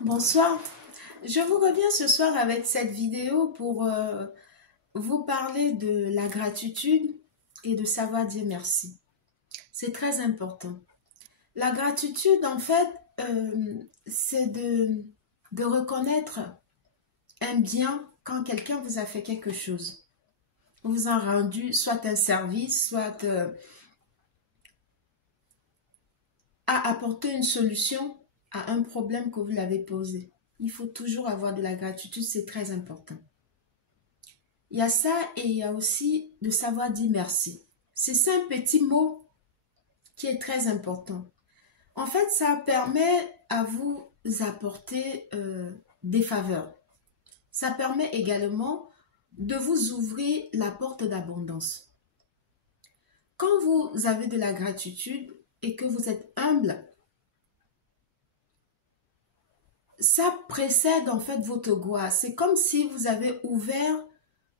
Bonsoir, je vous reviens ce soir avec cette vidéo pour vous parler de la gratitude et de savoir dire merci. C'est très important. La gratitude, en fait, c'est de reconnaître un bien quand quelqu'un vous a fait quelque chose. Vous a rendu soit un service, soit a apporté une solution à un problème que vous l'avez posé. Il faut toujours avoir de la gratitude, c'est très important. Il y a ça et il y a aussi de savoir dire merci. C'est un petit mot qui est très important. En fait, ça permet à vous apporter des faveurs. Ça permet également de vous ouvrir la porte d'abondance. Quand vous avez de la gratitude et que vous êtes humble, ça précède en fait votre gloire. C'est comme si vous avez ouvert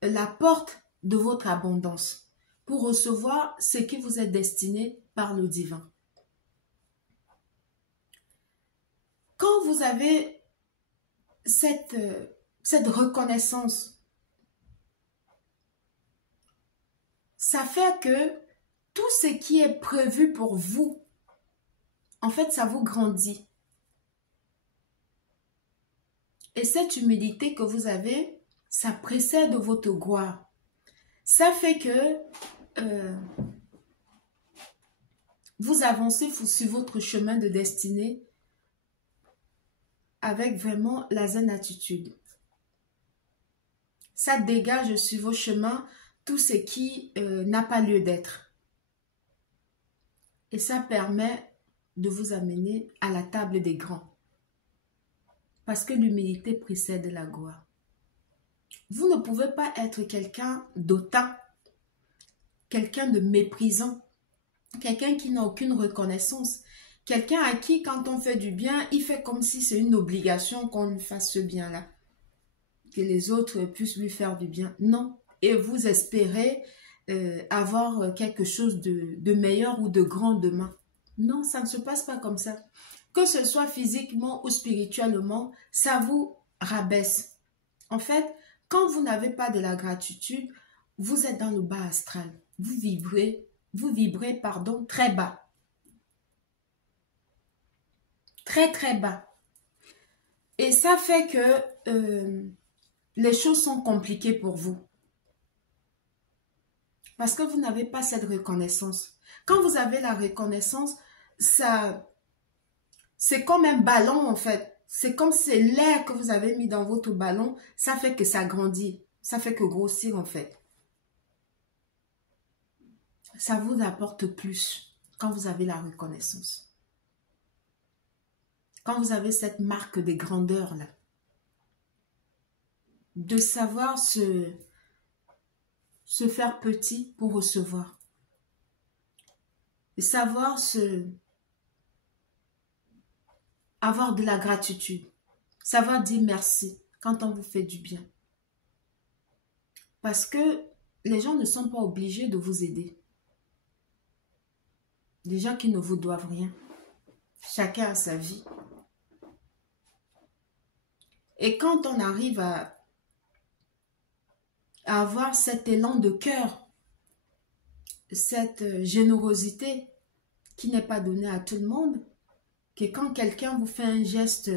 la porte de votre abondance pour recevoir ce qui vous est destiné par le divin. Quand vous avez cette reconnaissance, ça fait que tout ce qui est prévu pour vous, en fait, ça vous grandit. Et cette humilité que vous avez, ça précède votre gloire. Ça fait que vous avancez sur votre chemin de destinée avec vraiment la zen attitude. Ça dégage sur vos chemins tout ce qui n'a pas lieu d'être. Et ça permet de vous amener à la table des grands. Parce que l'humilité précède la gloire. Vous ne pouvez pas être quelqu'un d'autant, quelqu'un de méprisant, quelqu'un qui n'a aucune reconnaissance, quelqu'un à qui, quand on fait du bien, il fait comme si c'est une obligation qu'on lui fasse ce bien-là. Que les autres puissent lui faire du bien. Non. Et vous espérez avoir quelque chose de meilleur ou de grand demain. Non, ça ne se passe pas comme ça. Que ce soit physiquement ou spirituellement, ça vous rabaisse. En fait, quand vous n'avez pas de la gratitude, vous êtes dans le bas astral. Vous vibrez très bas. Très, très bas. Et ça fait que les choses sont compliquées pour vous. Parce que vous n'avez pas cette reconnaissance. Quand vous avez la reconnaissance, c'est comme un ballon en fait. C'est comme si c'est l'air que vous avez mis dans votre ballon. Ça fait que ça grandit. Ça fait que grossir en fait. Ça vous apporte plus quand vous avez la reconnaissance. Quand vous avez cette marque de grandeur là. De savoir se faire petit pour recevoir. De savoir avoir de la gratitude. Savoir dire merci quand on vous fait du bien. Parce que les gens ne sont pas obligés de vous aider. Des gens qui ne vous doivent rien. Chacun a sa vie. Et quand on arrive à avoir cet élan de cœur, cette générosité qui n'est pas donnée à tout le monde, que quand quelqu'un vous fait un geste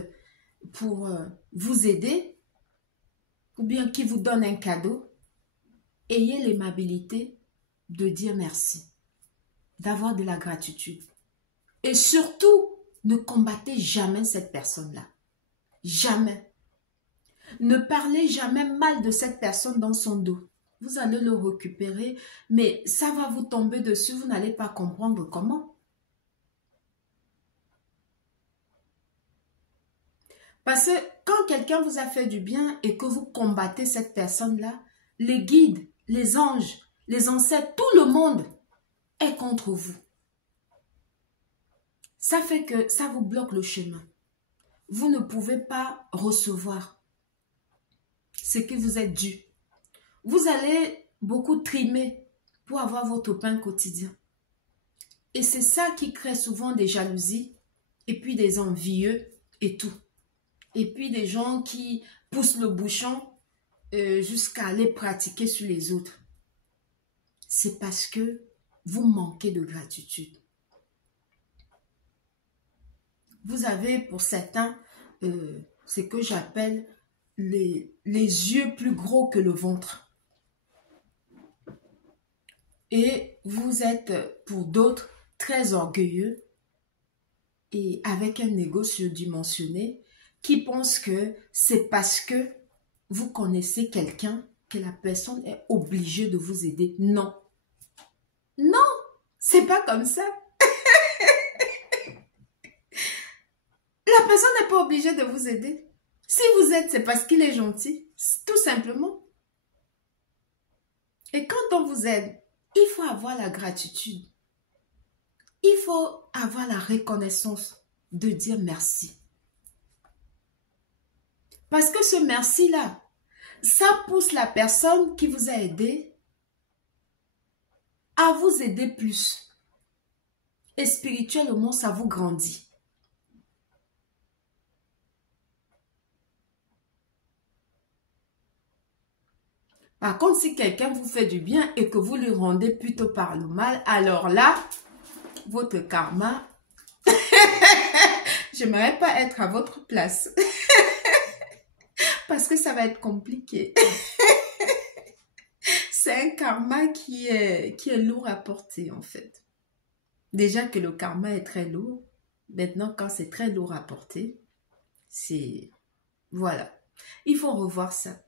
pour vous aider, ou bien qui vous donne un cadeau, ayez l'aimabilité de dire merci, d'avoir de la gratitude. Et surtout, ne combattez jamais cette personne-là. Jamais. Ne parlez jamais mal de cette personne dans son dos. Vous allez le récupérer, mais ça va vous tomber dessus, vous n'allez pas comprendre comment. Parce que quand quelqu'un vous a fait du bien et que vous combattez cette personne-là, les guides, les anges, les ancêtres, tout le monde est contre vous. Ça fait que ça vous bloque le chemin. Vous ne pouvez pas recevoir ce qui vous est dû. Vous allez beaucoup trimer pour avoir votre pain quotidien. Et c'est ça qui crée souvent des jalousies et puis des envieux et tout. et puis des gens qui poussent le bouchon jusqu'à aller pratiquer sur les autres. C'est parce que vous manquez de gratitude. Vous avez pour certains ce que j'appelle les yeux plus gros que le ventre. Et vous êtes pour d'autres très orgueilleux et avec un ego surdimensionné qui pense que c'est parce que vous connaissez quelqu'un que la personne est obligée de vous aider. Non. Non, c'est pas comme ça. La personne n'est pas obligée de vous aider. Si vous êtes, c'est parce qu'il est gentil. Tout simplement. Et quand on vous aide, il faut avoir la gratitude. Il faut avoir la reconnaissance de dire merci. Parce que ce merci-là, ça pousse la personne qui vous a aidé à vous aider plus. Et spirituellement, ça vous grandit. Par contre, si quelqu'un vous fait du bien et que vous lui rendez plutôt par le mal, alors là, votre karma, j'aimerais pas être à votre place. Parce que ça va être compliqué. C'est un karma qui est lourd à porter en fait. Déjà que le karma est très lourd. Maintenant, quand c'est très lourd à porter, c'est... Voilà. Il faut revoir ça.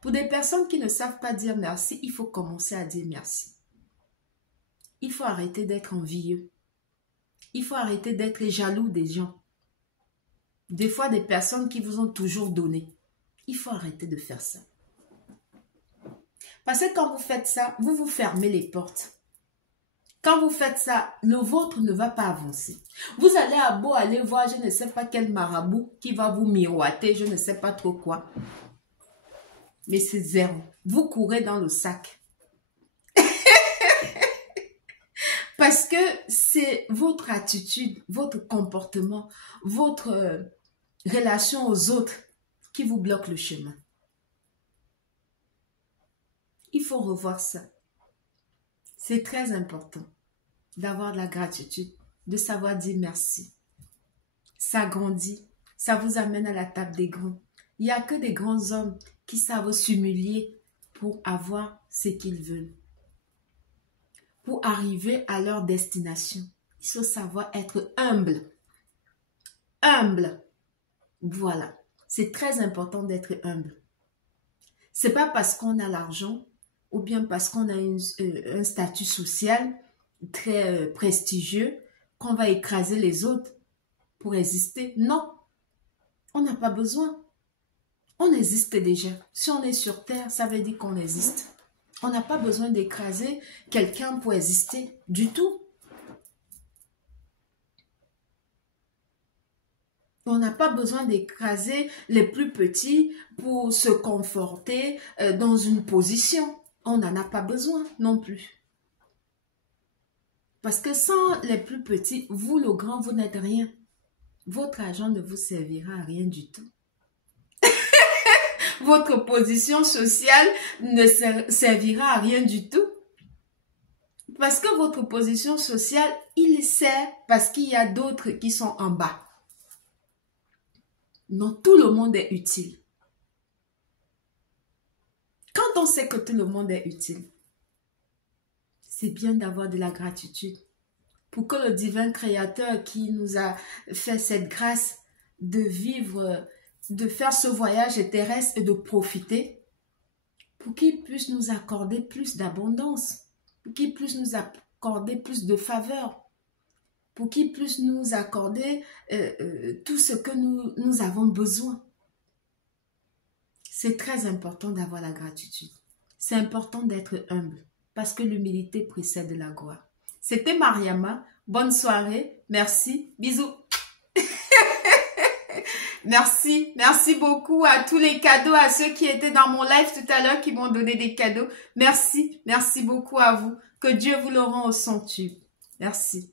Pour des personnes qui ne savent pas dire merci, il faut commencer à dire merci. Il faut arrêter d'être envieux. Il faut arrêter d'être jaloux des gens. Des fois, des personnes qui vous ont toujours donné. Il faut arrêter de faire ça. Parce que quand vous faites ça, vous vous fermez les portes. Quand vous faites ça, le vôtre ne va pas avancer. Vous allez aller voir je ne sais pas quel marabout qui va vous miroiter, je ne sais pas trop quoi. Mais c'est zéro. Vous courez dans le sac. Parce que c'est votre attitude, votre comportement, votre relation aux autres qui vous bloque le chemin. Il faut revoir ça. C'est très important d'avoir de la gratitude, de savoir dire merci. Ça grandit, ça vous amène à la table des grands. Il n'y a que des grands hommes qui savent s'humilier pour avoir ce qu'ils veulent. Pour arriver à leur destination, il faut savoir être humble. Humble. Voilà. C'est très important d'être humble. C'est pas parce qu'on a l'argent ou bien parce qu'on a un statut social très prestigieux qu'on va écraser les autres pour exister. Non, on n'a pas besoin. On existe déjà. Si on est sur Terre, ça veut dire qu'on existe. On n'a pas besoin d'écraser quelqu'un pour exister du tout. On n'a pas besoin d'écraser les plus petits pour se conforter dans une position. On n'en a pas besoin non plus. Parce que sans les plus petits, vous le grand, vous n'êtes rien. Votre argent ne vous servira à rien du tout. Votre position sociale ne servira à rien du tout. Parce que votre position sociale, il sert parce qu'il y a d'autres qui sont en bas. Non, tout le monde est utile. Quand on sait que tout le monde est utile, c'est bien d'avoir de la gratitude pour que le divin créateur qui nous a fait cette grâce de vivre, de faire ce voyage terrestre et de profiter, pour qu'il puisse nous accorder plus d'abondance, pour qu'il puisse nous accorder plus de faveur, pour qu'il puisse nous accorder tout ce que nous avons besoin. C'est très important d'avoir la gratitude. C'est important d'être humble parce que l'humilité précède la gloire. C'était Mariama. Bonne soirée. Merci. Bisous. Merci beaucoup à tous les cadeaux, à ceux qui étaient dans mon live tout à l'heure, qui m'ont donné des cadeaux. Merci beaucoup à vous. Que Dieu vous le rende au centuple. Merci.